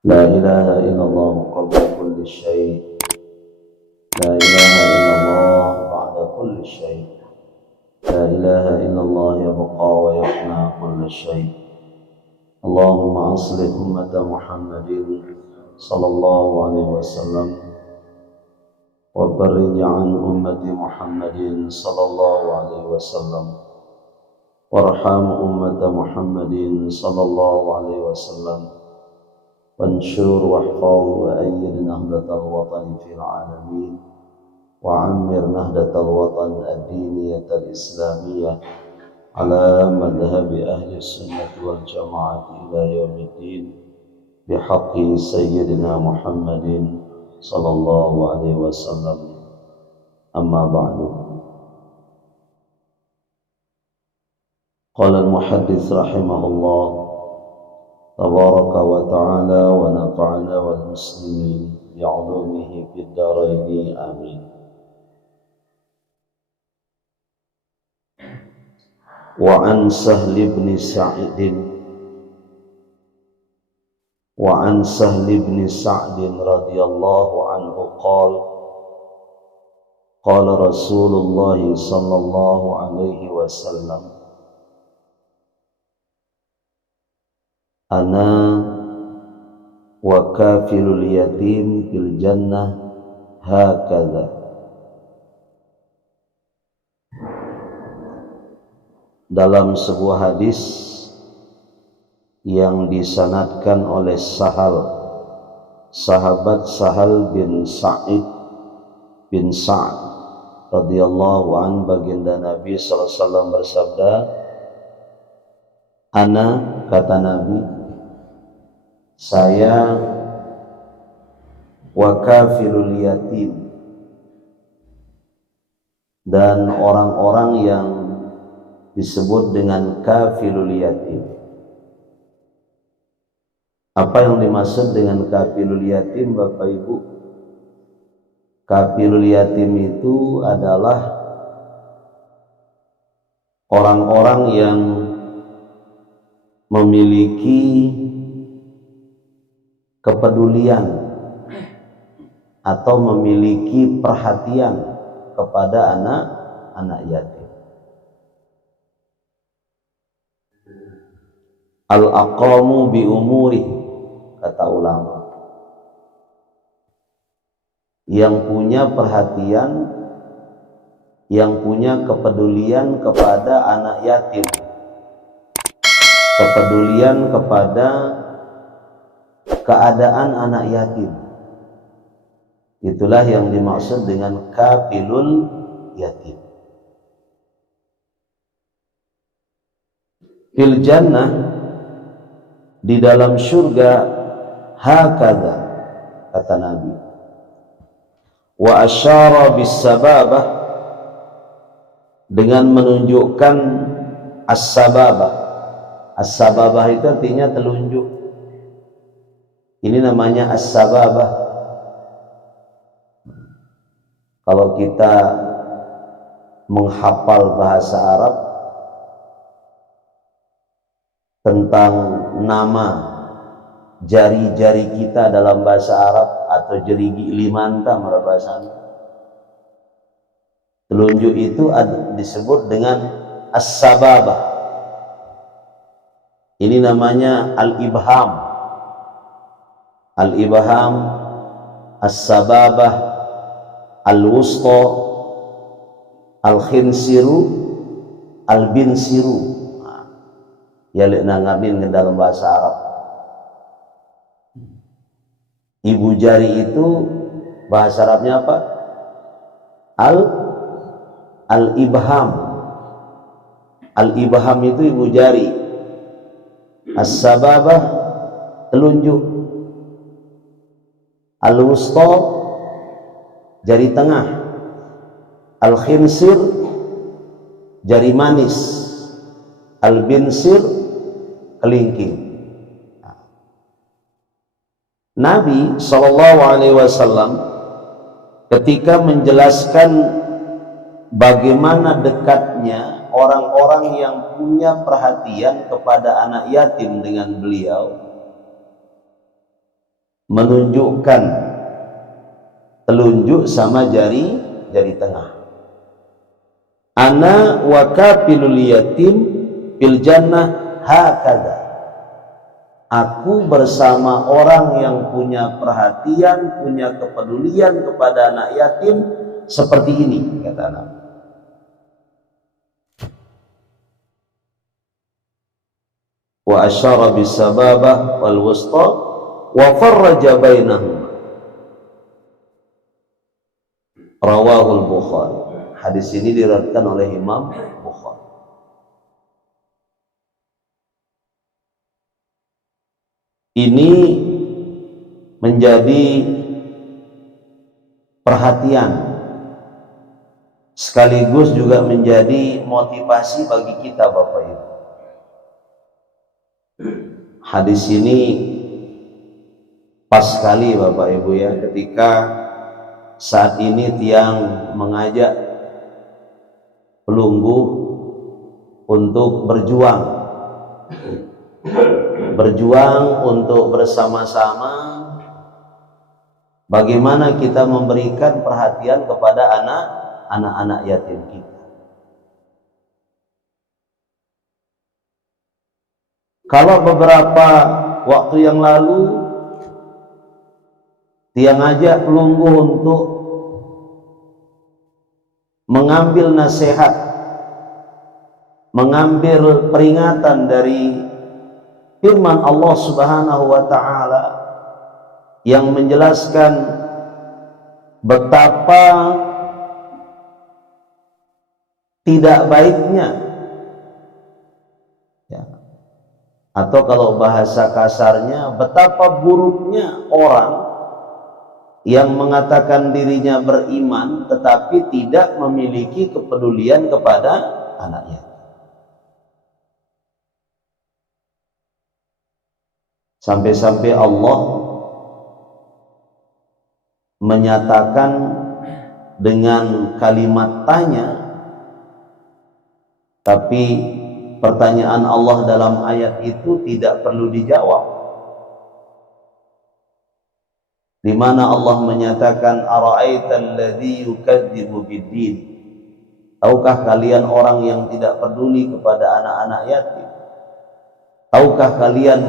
لا إله إلا الله قبل كل شيء، لا إله إلا الله بعد كل شيء، لا إله إلا الله يبقى ويفنى كل شيء. اللهم أصلح أمة محمد صلى الله عليه وسلم، وفرج عن أمة محمد صلى الله عليه وسلم، وارحم أمة محمد صلى الله عليه وسلم، وانشر واحفظ وأيد نهضة الوطن في العالمين، وعمر نهضة الوطن الدينية الإسلامية على مذهب أهل السنة والجماعة إلى يوم الدين بحق سيدنا محمد صلى الله عليه وسلم. أما بعد، قال المحدث رحمه الله تبارك وتعالى ونفعنا والمسلمين بعلومه في الدارين آمين. وعن سهل بن سعد رضي الله عنه قال قال رسول الله صلى الله عليه وسلم: أنا وكافل اليتيم في الجنة هكذا. Dalam sebuah hadis yang disanadkan oleh sahabat Sahal bin Sa'id bin Sa'd radhiyallahu an, baginda Nabi sallallahu alaihi wasallam bersabda, "Ana," kata Nabi, "saya wa kafilul yatim," dan orang-orang yang disebut dengan kafilul yatim. Apa yang dimaksud dengan kafilul yatim, Bapak Ibu? Kafilul yatim itu adalah orang-orang yang memiliki kepedulian atau memiliki perhatian kepada anak yatim. Al-aqamu bi umuri, kata ulama, yang punya perhatian, yang punya kepedulian kepada anak yatim, kepedulian kepada keadaan anak yatim. Itulah yang dimaksud dengan kafilul yatim. Fil jannah, di dalam surga, hakadha, kata Nabi. Wa asyara bis sababah, dengan menunjukkan as-sababah. As-sababah itu artinya telunjuk. Ini namanya as-sababah. Kalau kita menghafal bahasa Arab tentang nama jari-jari kita dalam bahasa Arab, atau jerigi limanta dalam bahasa Arab, telunjuk itu disebut dengan as-sababah. Ini namanya al-ibham. Al-ibham, as-sababah, al-wusta, al-khinsiru, al-binsiru. Ya ngamin dalam bahasa Arab. Ibu jari itu bahasa Arabnya apa? Al-ibham. Al-ibham itu ibu jari. As-sababah, telunjuk. Al-wusta, jari tengah. Al-khinsir, jari manis. Al-binsir, kelingking. Nabi SAW ketika menjelaskan bagaimana dekatnya orang-orang yang punya perhatian kepada anak yatim dengan beliau, menunjukkan telunjuk sama jari tengah. Ana wa kafilul yatim fil jannah hakadha. Aku bersama orang yang punya perhatian, punya kepedulian kepada anak yatim seperti ini, kata Nabi. Wa asyara bis sababah wal wusta wa farraja bainahum. Rawahul Bukhari. Hadis ini diriwayatkan oleh Imam Bukhari. Ini menjadi perhatian sekaligus juga menjadi motivasi bagi kita, Bapak Ibu. Hadis ini pas sekali, Bapak Ibu ya, ketika saat ini tiang mengajak pelunggu untuk berjuang untuk bersama-sama bagaimana kita memberikan perhatian kepada anak-anak yatim kita. Kalau beberapa waktu yang lalu tiang ajak pelunggu untuk mengambil nasihat, mengambil peringatan dari firman Allah Subhanahu wa ta'ala yang menjelaskan betapa tidak baiknya ya, atau kalau bahasa kasarnya betapa buruknya orang yang mengatakan dirinya beriman tetapi tidak memiliki kepedulian kepada anaknya. Sampai-sampai Allah menyatakan dengan kalimat tanya, tapi pertanyaan Allah dalam ayat itu tidak perlu dijawab, di mana Allah menyatakan ara'aital ladzi yukadzibu biddin. Tahukah kalian orang yang tidak peduli kepada anak-anak yatim? Tahukah kalian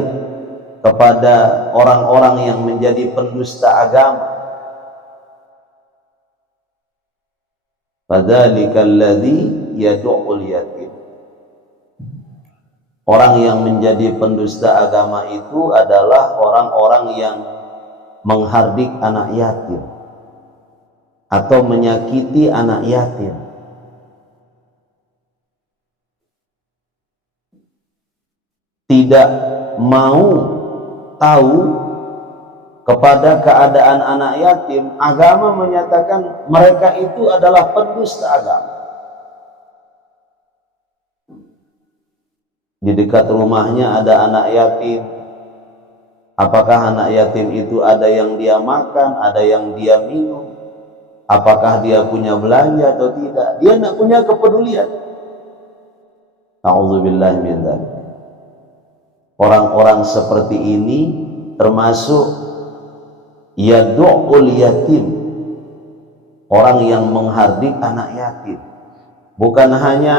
kepada orang-orang yang menjadi pendusta agama? Fadzalikal ladzi yad'ul yatim. Orang yang menjadi pendusta agama itu adalah orang-orang yang menghardik anak yatim atau menyakiti anak yatim. Tidak mau tahu kepada keadaan anak yatim, agama menyatakan mereka itu adalah pendusta agama. Di dekat rumahnya ada anak yatim. Apakah anak yatim itu ada yang dia makan, ada yang dia minum? Apakah dia punya belanja atau tidak? Dia tidak punya kepedulian. A'udzubillahi min dzalik. Orang-orang seperti ini termasuk yad'ul yatim, orang yang menghardik anak yatim. Bukan hanya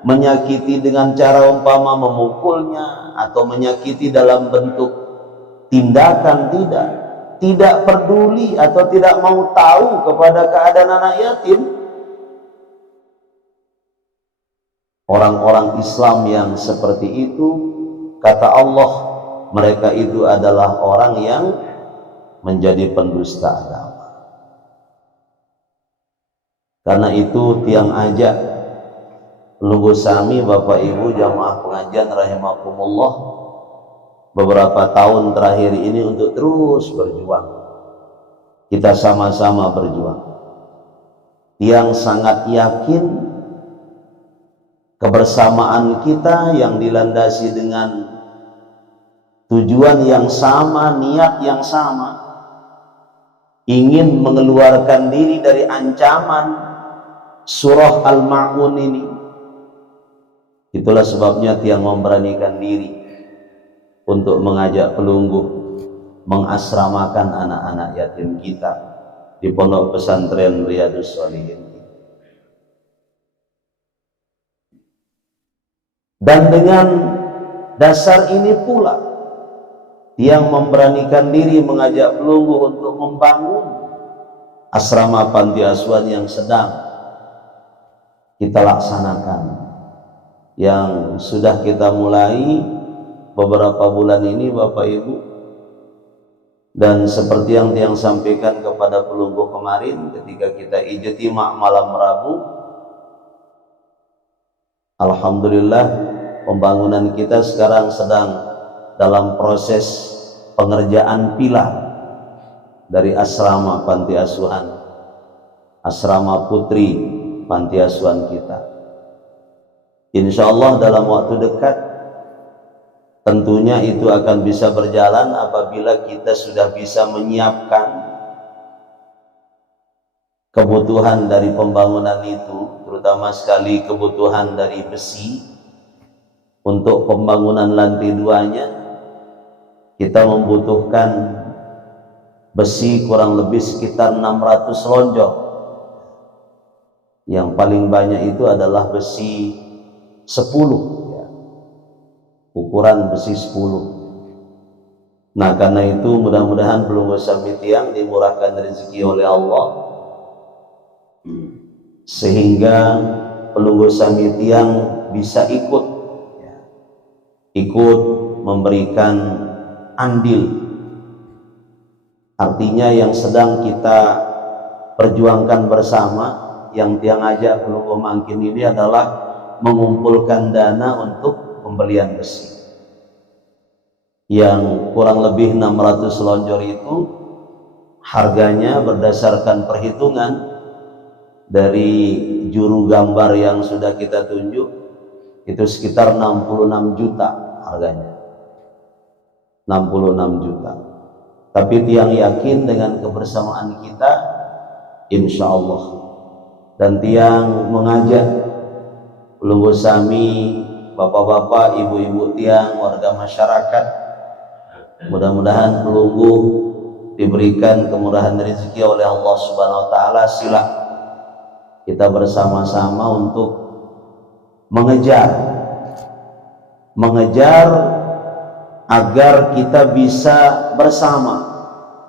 menyakiti dengan cara umpama memukulnya atau menyakiti dalam bentuk tindakan, tidak peduli atau tidak mau tahu kepada keadaan anak yatim. Orang-orang Islam yang seperti itu, kata Allah, mereka itu adalah orang yang menjadi pendusta agama. Karena itu tiang ajak pelunggu sami, Bapak Ibu jamaah pengajian rahimakumullah, beberapa tahun terakhir ini untuk terus berjuang. Kita sama-sama berjuang. Tiang sangat yakin kebersamaan kita yang dilandasi dengan tujuan yang sama, niat yang sama, ingin mengeluarkan diri dari ancaman surah Al-Ma'un ini. Itulah sebabnya tiang memberanikan diri untuk mengajak pelunggu mengasramakan anak-anak yatim kita di Pondok Pesantren Riyadhus Shalihin. Dan dengan dasar ini pula yang memberanikan diri mengajak Pelunggu untuk membangun asrama panti asuhan yang sedang kita laksanakan, yang sudah kita mulai beberapa bulan ini Bapak Ibu. Dan seperti yang Tiang sampaikan kepada Pelunggu kemarin ketika kita ijtima malam Rabu, alhamdulillah pembangunan kita sekarang sedang dalam proses pengerjaan pilar dari asrama panti asuhan, asrama putri panti asuhan kita. Insya Allah dalam waktu dekat tentunya itu akan bisa berjalan apabila kita sudah bisa menyiapkan kebutuhan dari pembangunan itu, terutama sekali kebutuhan dari besi. Untuk pembangunan lantai 2-nya kita membutuhkan besi kurang lebih sekitar 600 lonjong. Yang paling banyak itu adalah besi 10 ya. Ukuran besi 10. Nah karena itu mudah-mudahan Pelunggu Sami Tiang dimurahkan rezeki oleh Allah, sehingga Pelunggu Sami Tiang bisa ikut memberikan andil. Artinya yang sedang kita perjuangkan bersama, yang Tiang ajak Pelunggu Mangkin ini adalah mengumpulkan dana untuk pembelian besi yang kurang lebih 600 lonjor itu harganya berdasarkan perhitungan dari juru gambar yang sudah kita tunjuk itu sekitar 66 juta harganya, 66 juta. Tapi Tiang yakin dengan kebersamaan kita insya Allah, dan Tiang mengajak Pelunggu Sami, bapak-bapak, ibu-ibu Tiang, warga masyarakat, mudah-mudahan Pelunggu diberikan kemurahan rezeki oleh Allah Subhanahu wa taala. Sila kita bersama-sama untuk mengejar agar kita bisa bersama,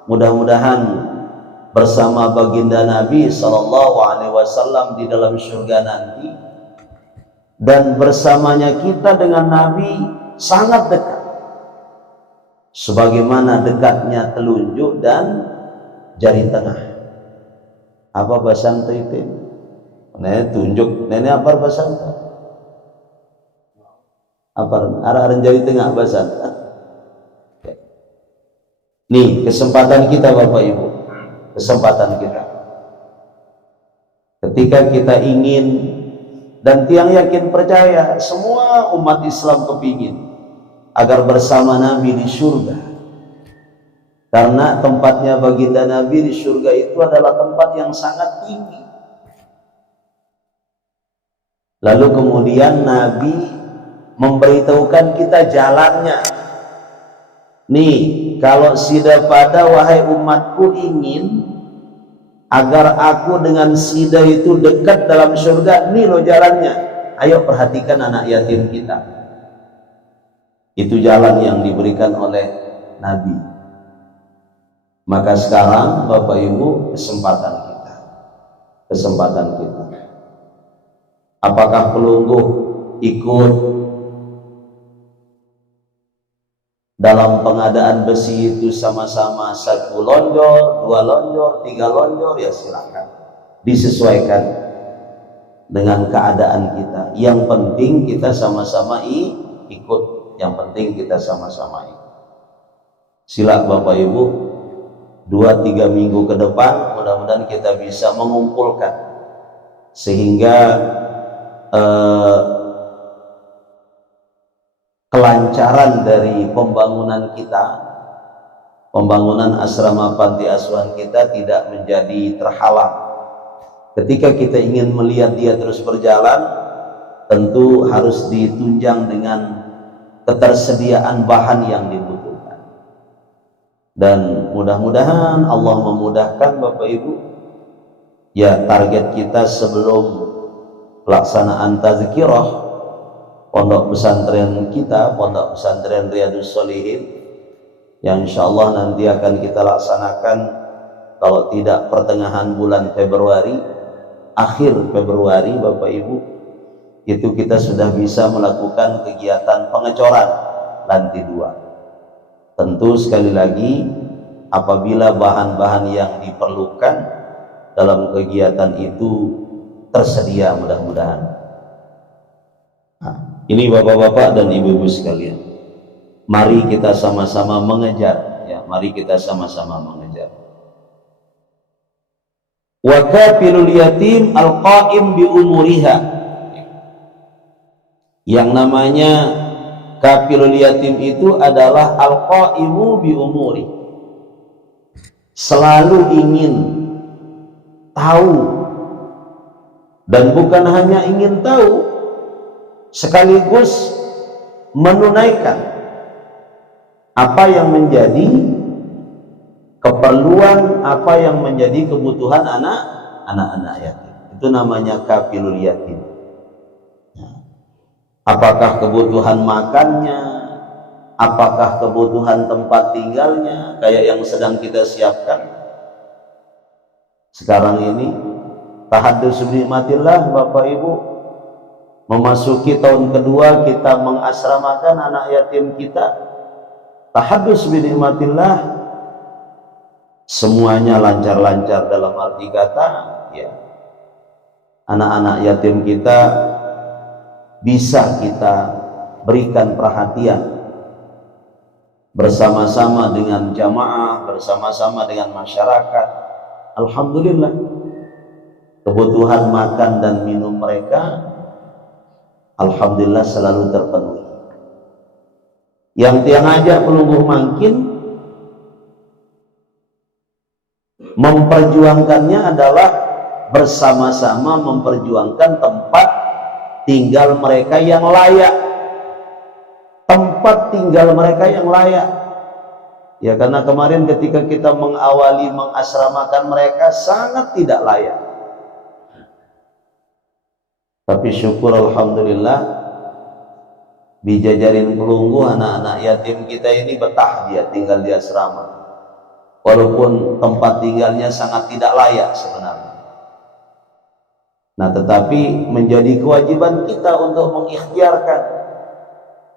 mudah-mudahan bersama baginda Nabi Sallallahu Alaihi Wasallam di dalam surga nanti, dan bersamanya kita dengan Nabi sangat dekat, sebagaimana dekatnya telunjuk dan jari tengah. Apa bahasa itu? Nenek tunjuk, nenek apa bahasa? Apa arah jari tengah bahasa? Nih kesempatan kita Bapak Ibu, kesempatan kita ketika kita ingin, dan Tiang yakin percaya semua umat Islam kepingin agar bersama Nabi di surga, karena tempatnya baginda Nabi di surga itu adalah tempat yang sangat tinggi. Lalu kemudian Nabi memberitahukan kita jalannya. Nih, kalau sida pada wahai umatku ingin agar aku dengan sida itu dekat dalam surga, nih loh jalannya. Ayo perhatikan anak yatim kita. Itu jalan yang diberikan oleh Nabi. Maka sekarang Bapak Ibu, kesempatan kita. Apakah Pelunggu ikut dalam pengadaan besi itu sama-sama 1 lonjor, 2 lonjor, 3 lonjor? Ya silakan, disesuaikan dengan keadaan kita. Yang penting kita sama-sama ikut. Yang penting kita sama-sama ikut. Sila Bapak Ibu, 2-3 minggu ke depan mudah-mudahan kita bisa mengumpulkan, sehingga kelancaran dari pembangunan kita, pembangunan asrama panti asuhan kita tidak menjadi terhalang. Ketika kita ingin melihat dia terus berjalan, tentu harus ditunjang dengan ketersediaan bahan yang dibutuhkan. Dan mudah-mudahan Allah memudahkan Bapak Ibu. Ya, target kita sebelum pelaksanaan tazkirah pondok pesantren kita, pondok pesantren Riyadhus Shalihin, yang insyaallah nanti akan kita laksanakan kalau tidak pertengahan bulan Februari, akhir Februari Bapak Ibu, itu kita sudah bisa melakukan kegiatan pengecoran lantai 2. Tentu sekali lagi apabila bahan-bahan yang diperlukan dalam kegiatan itu tersedia mudah-mudahan. Nah, ini bapak-bapak dan ibu-ibu sekalian, mari kita sama-sama mengejar, ya, mari kita sama-sama mengejar. Wa kafilul yatim al-qa'im bi umuriha. Yang namanya kafilul yatim itu adalah al-qa'imu bi umuri, selalu ingin tahu, dan bukan hanya ingin tahu, sekaligus menunaikan apa yang menjadi keperluan, apa yang menjadi kebutuhan anak-anak yatim. Itu namanya kafilul yatim. Apakah kebutuhan makannya, apakah kebutuhan tempat tinggalnya, kayak yang sedang kita siapkan sekarang ini. Tahaddus binikmatillah Bapak Ibu, memasuki tahun kedua kita mengasramakan anak yatim kita. Tahaddus binikmatillah, semuanya lancar-lancar dalam arti kata, ya. Anak-anak yatim kita bisa kita berikan perhatian bersama-sama dengan jamaah, bersama-sama dengan masyarakat. Alhamdulillah, kebutuhan makan dan minum mereka alhamdulillah selalu terpenuhi. Yang tiang aja pelungguh mangkin memperjuangkannya adalah bersama-sama memperjuangkan tempat tinggal mereka yang layak, tempat tinggal mereka yang layak. Ya, karena kemarin ketika kita mengawali mengasramakan mereka sangat tidak layak. Tapi syukur alhamdulillah, dijajarin pelunggu anak-anak yatim kita ini betah dia tinggal di asrama, walaupun tempat tinggalnya sangat tidak layak sebenarnya. Nah, tetapi menjadi kewajiban kita untuk mengikhtiarkan,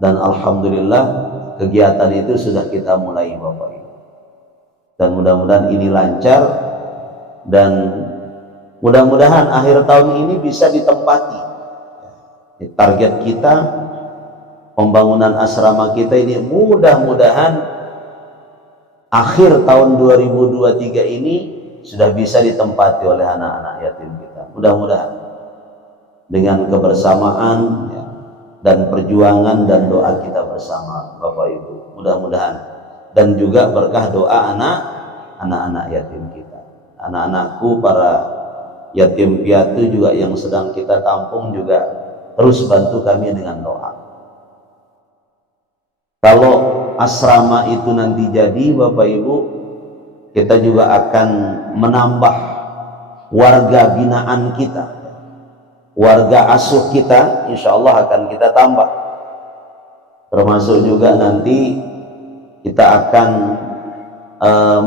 dan alhamdulillah kegiatan itu sudah kita mulai Bapak Ibu, dan mudah-mudahan ini lancar, dan mudah-mudahan akhir tahun ini bisa ditempati. Target kita pembangunan asrama kita ini mudah-mudahan akhir tahun 2023 ini sudah bisa ditempati oleh anak-anak yatim kita. Mudah-mudahan dengan kebersamaan, ya, dan perjuangan dan doa kita bersama Bapak Ibu, mudah-mudahan, dan juga berkah doa anak-anak yatim kita. Anak-anakku para yatim piatu juga yang sedang kita tampung juga terus bantu kami dengan doa. Kalau asrama itu nanti jadi Bapak Ibu, kita juga akan menambah warga binaan kita, warga asuh kita, insya Allah akan kita tambah. Termasuk juga nanti kita akan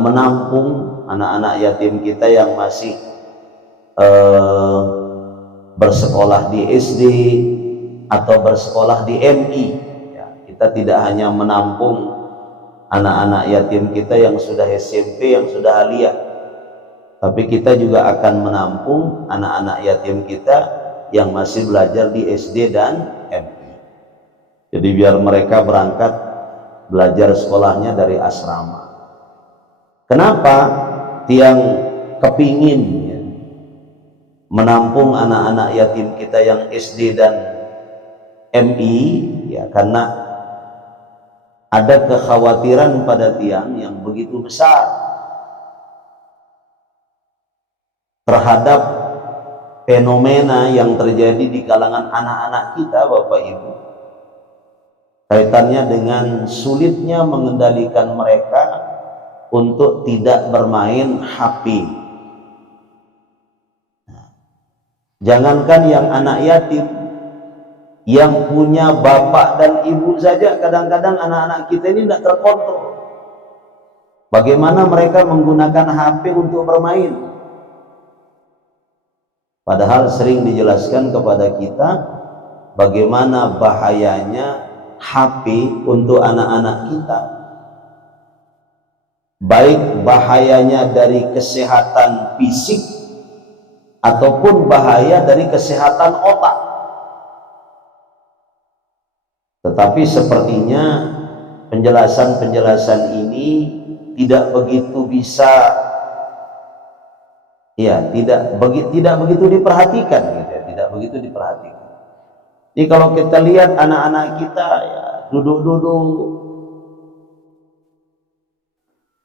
menampung anak-anak yatim kita yang masih bersekolah di SD atau bersekolah di MI, ya. Kita tidak hanya menampung anak-anak yatim kita yang sudah SMP, yang sudah aliyah, tapi kita juga akan menampung anak-anak yatim kita yang masih belajar di SD dan MI. Jadi biar mereka berangkat belajar sekolahnya dari asrama. Kenapa tiang kepingin, ya, menampung anak-anak yatim kita yang SD dan MI? Ya, karena ada kekhawatiran pada tiang yang begitu besar terhadap fenomena yang terjadi di kalangan anak-anak kita Bapak Ibu, kaitannya dengan sulitnya mengendalikan mereka untuk tidak bermain HP. Jangankan yang anak yatim, yang punya bapak dan ibu saja kadang-kadang anak-anak kita ini tidak terkontrol. Bagaimana mereka menggunakan HP untuk bermain? Padahal sering dijelaskan kepada kita bagaimana bahayanya HP untuk anak-anak kita. Baik bahayanya dari kesehatan fisik ataupun bahaya dari kesehatan otak. Tetapi sepertinya penjelasan-penjelasan ini tidak begitu bisa, ya tidak begitu diperhatikan, gitu ya, tidak begitu diperhatikan. Ini kalau kita lihat anak-anak kita ya duduk-duduk,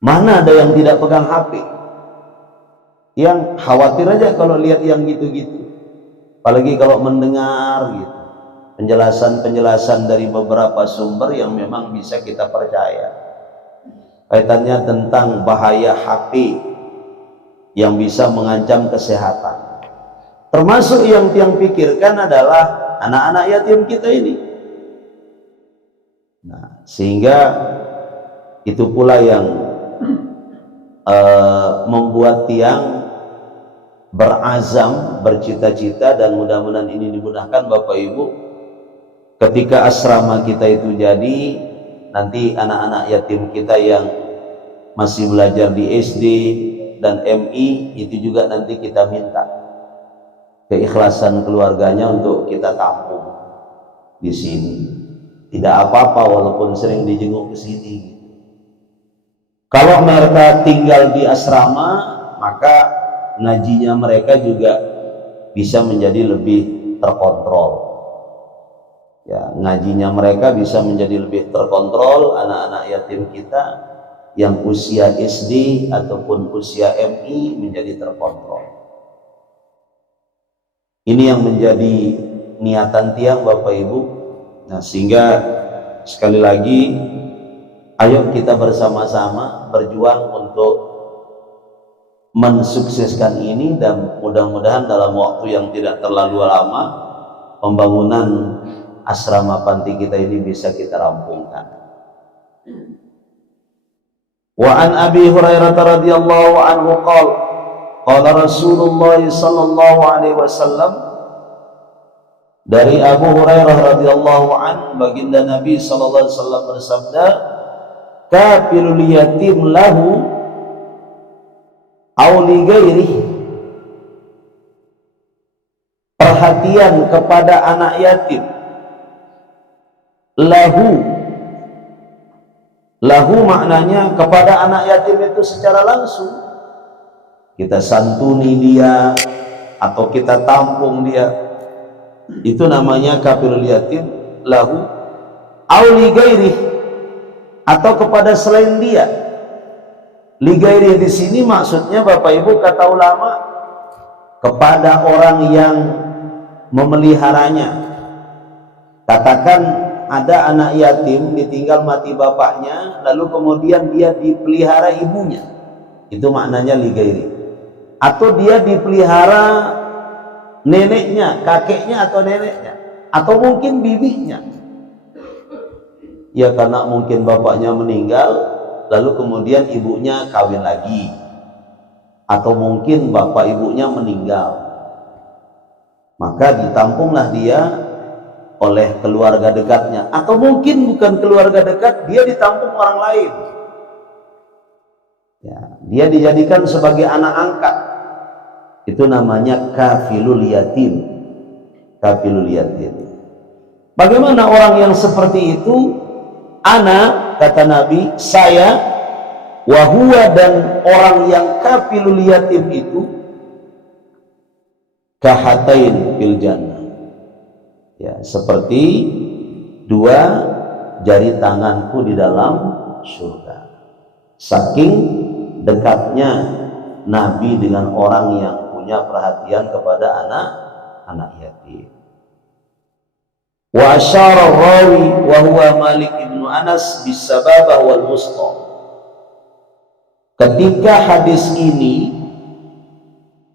mana ada yang tidak pegang HP? Yang khawatir aja kalau lihat yang gitu-gitu, apalagi kalau mendengar gitu penjelasan-penjelasan dari beberapa sumber yang memang bisa kita percaya kaitannya tentang bahaya HP yang bisa mengancam kesehatan. Termasuk yang pikirkan adalah anak-anak yatim kita ini. Nah, sehingga itu pula yang membuat tiang berazam, bercita-cita, dan mudah-mudahan ini dimudahkan Bapak Ibu, ketika asrama kita itu jadi, nanti anak-anak yatim kita yang masih belajar di SD dan MI itu juga nanti kita minta keikhlasan keluarganya untuk kita tampung di sini. Tidak apa-apa walaupun sering dijenguk ke sini. Kalau mereka tinggal di asrama, maka ngajinya mereka juga bisa menjadi lebih terkontrol. Ya, ngajinya mereka bisa menjadi lebih terkontrol. Anak-anak yatim kita yang usia SD ataupun usia MI menjadi terkontrol. Ini yang menjadi niatan tiang Bapak Ibu. Nah, sehingga sekali lagi ayo kita bersama-sama berjuang untuk mensukseskan ini, dan mudah-mudahan dalam waktu yang tidak terlalu lama pembangunan asrama panti kita ini bisa kita rampungkan. Wa an Abi Hurairah radhiyallahu anhu qala Rasulullah sallallahu alaihi wasallam, dari Abu Hurairah radhiyallahu anhu baginda Nabi sallallahu alaihi wasallam bersabda, kafilul yatim lahu aw li ghairihi, perhatian kepada anak yatim, lahu maknanya kepada anak yatim itu secara langsung, kita santuni dia atau kita tampung dia, itu namanya kafilul yatim lahu aw li ghairihi, atau kepada selain dia. Li ghairihi di sini maksudnya Bapak Ibu kata ulama kepada orang yang memeliharanya. Katakan ada anak yatim ditinggal mati bapaknya, lalu kemudian dia dipelihara ibunya, itu maknanya li ghairihi. Atau dia dipelihara neneknya, kakeknya atau neneknya, atau mungkin bibinya. Ya karena mungkin bapaknya meninggal, lalu kemudian ibunya kawin lagi, atau mungkin bapak ibunya meninggal, maka ditampunglah dia oleh keluarga dekatnya, atau mungkin bukan keluarga dekat, dia ditampung orang lain. Ya, dia dijadikan sebagai anak angkat. Itu namanya kafilul yatim. Kafilul yatim. Bagaimana orang yang seperti itu? Ana, kata Nabi, saya, wahuwa, dan orang yang kafilul yatim itu, kahatain fil jannah, ya seperti dua jari tanganku di dalam surga. Saking dekatnya Nabi dengan orang yang punya perhatian kepada anak yatim. Wa asyara rawi wa huwa Malik ibnu Anas bisababah wal wusta. ketika hadis ini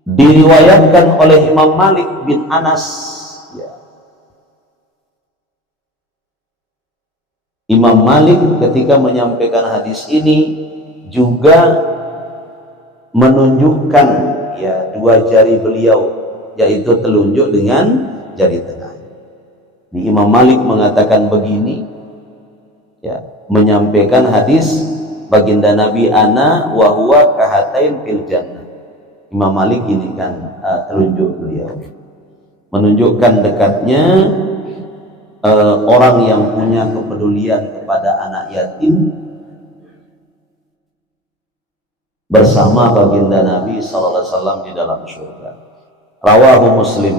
diriwayatkan oleh Imam Malik bin Anas, ya. Imam Malik ketika menyampaikan hadis ini juga menunjukkan ya dua jari beliau, yaitu telunjuk dengan jari tengah. Di Imam Malik mengatakan begini, ya, menyampaikan hadis baginda Nabi ana wa huwa kahatain fil jannah. Imam Malik ini kan telunjuk beliau menunjukkan dekatnya orang yang punya kepedulian kepada anak yatim bersama baginda Nabi sallallahu alaihi wasallam di dalam surga. Rawahu Muslim.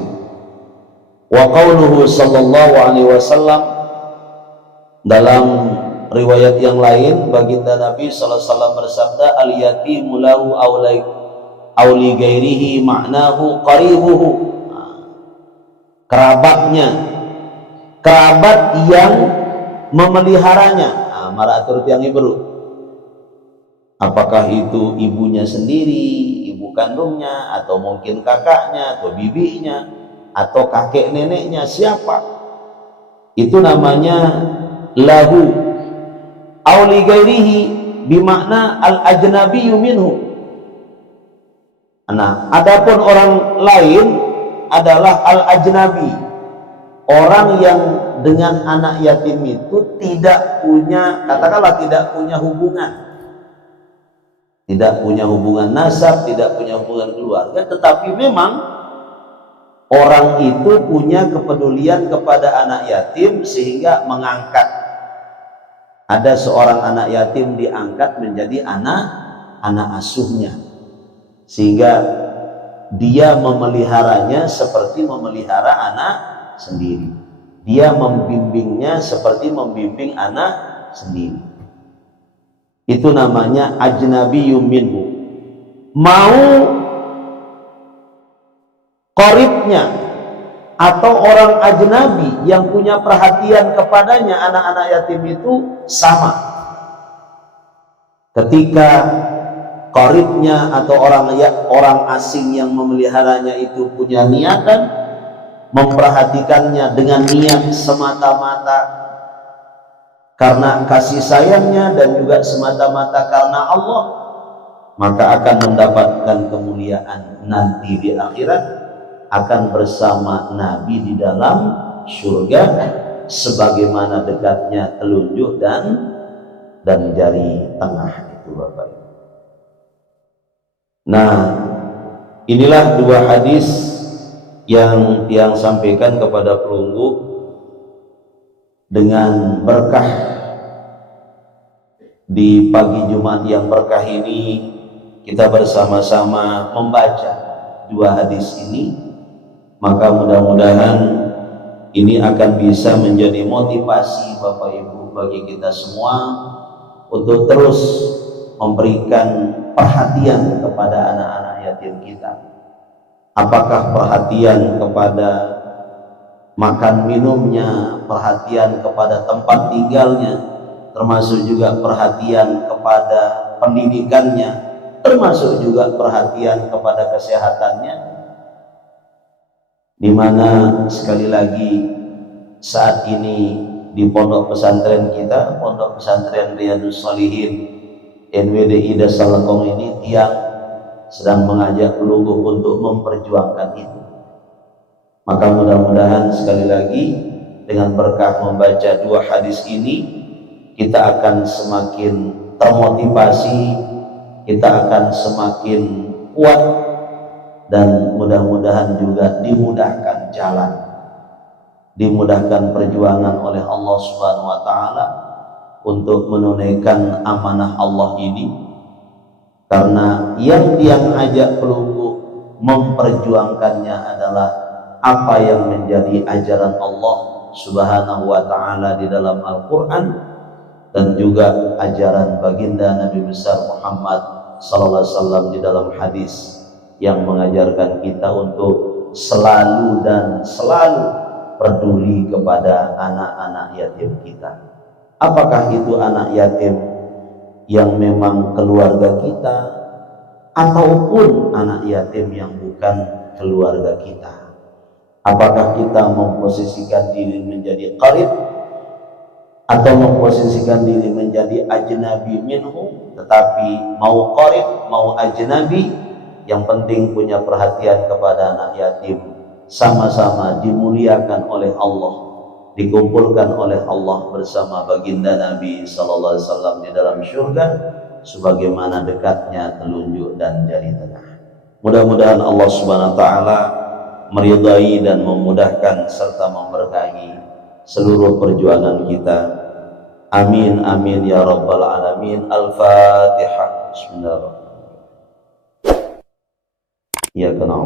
Wa qauluhu sallallahu alaihi wasallam, dalam riwayat yang lain baginda Nabi sallallahu alaihi wasallam bersabda, al yatimu lahu auli gairihi ma'nahu qaribuhu. Kerabatnya, kerabat yang memeliharanya. Maratur tiang ibru, apakah itu ibunya sendiri, ibu kandungnya, atau mungkin kakaknya, atau bibinya, atau kakek neneknya, siapa? Itu namanya lahu. Auli gairihi bimakna al-ajnabiyyu minhu. Nah, adapun orang lain adalah al-ajnabi, orang yang dengan anak yatim itu tidak punya, katakanlah tidak punya hubungan, tidak punya hubungan nasab, tidak punya hubungan keluarga, tetapi memang orang itu punya kepedulian kepada anak yatim sehingga mengangkat. Ada seorang anak yatim diangkat menjadi anak asuhnya, sehingga dia memeliharanya seperti memelihara anak sendiri. Dia membimbingnya seperti membimbing anak sendiri. Itu namanya ajnabiyyum minhu. Mau qaribnya atau orang ajnabi yang punya perhatian kepadanya anak-anak yatim itu sama. Ketika qaribnya atau orang asing yang memeliharanya itu punya niatan memperhatikannya dengan niat semata-mata karena kasih sayangnya dan juga semata-mata karena Allah, maka akan mendapatkan kemuliaan nanti di akhirat, akan bersama Nabi di dalam surga sebagaimana dekatnya telunjuk dan jari tengah itu, Bapak. Nah, inilah dua hadis yang sampaikan kepada pelunggu dengan berkah di pagi Jumat yang berkah ini. Kita bersama-sama membaca dua hadis ini, maka mudah-mudahan ini akan bisa menjadi motivasi Bapak Ibu bagi kita semua untuk terus memberikan perhatian kepada anak-anak yatim kita. Apakah perhatian kepada makan minumnya, perhatian kepada tempat tinggalnya, termasuk juga perhatian kepada pendidikannya, termasuk juga perhatian kepada kesehatannya, di mana sekali lagi saat ini di pondok pesantren kita, pondok pesantren Riyadhus Shalihin NWDI Dasalakong ini, tiang sedang mengajak pelunggu untuk memperjuangkan itu. Maka mudah-mudahan sekali lagi dengan berkah membaca dua hadis ini, kita akan semakin termotivasi, kita akan semakin kuat, dan mudah-mudahan juga dimudahkan jalan, dimudahkan perjuangan oleh Allah Subhanahu wa Ta'ala untuk menunaikan amanah Allah ini, karena yang ajak pelunggu memperjuangkannya adalah apa yang menjadi ajaran Allah Subhanahu wa Ta'ala di dalam Al-Quran dan juga ajaran baginda Nabi besar Muhammad sallallahu alaihi wasallam di dalam hadis yang mengajarkan kita untuk selalu dan selalu peduli kepada anak-anak yatim kita. Apakah itu anak yatim yang memang keluarga kita ataupun anak yatim yang bukan keluarga kita. Apakah kita memposisikan diri menjadi qarib atau memposisikan diri menjadi ajnabi minhu, tetapi mau qarib mau ajnabi, yang penting punya perhatian kepada anak yatim, sama-sama dimuliakan oleh Allah, dikumpulkan oleh Allah bersama baginda Nabi sallallahu alaihi wasallam di dalam syurga sebagaimana dekatnya telunjuk dan jari tengah. Mudah-mudahan Allah Subhanahu wa taala meridai dan memudahkan serta memberkahi seluruh perjuangan kita. Amin amin ya rabbal alamin. Al-Fatihah. Bismillahirrahmanirrahim. Ya kana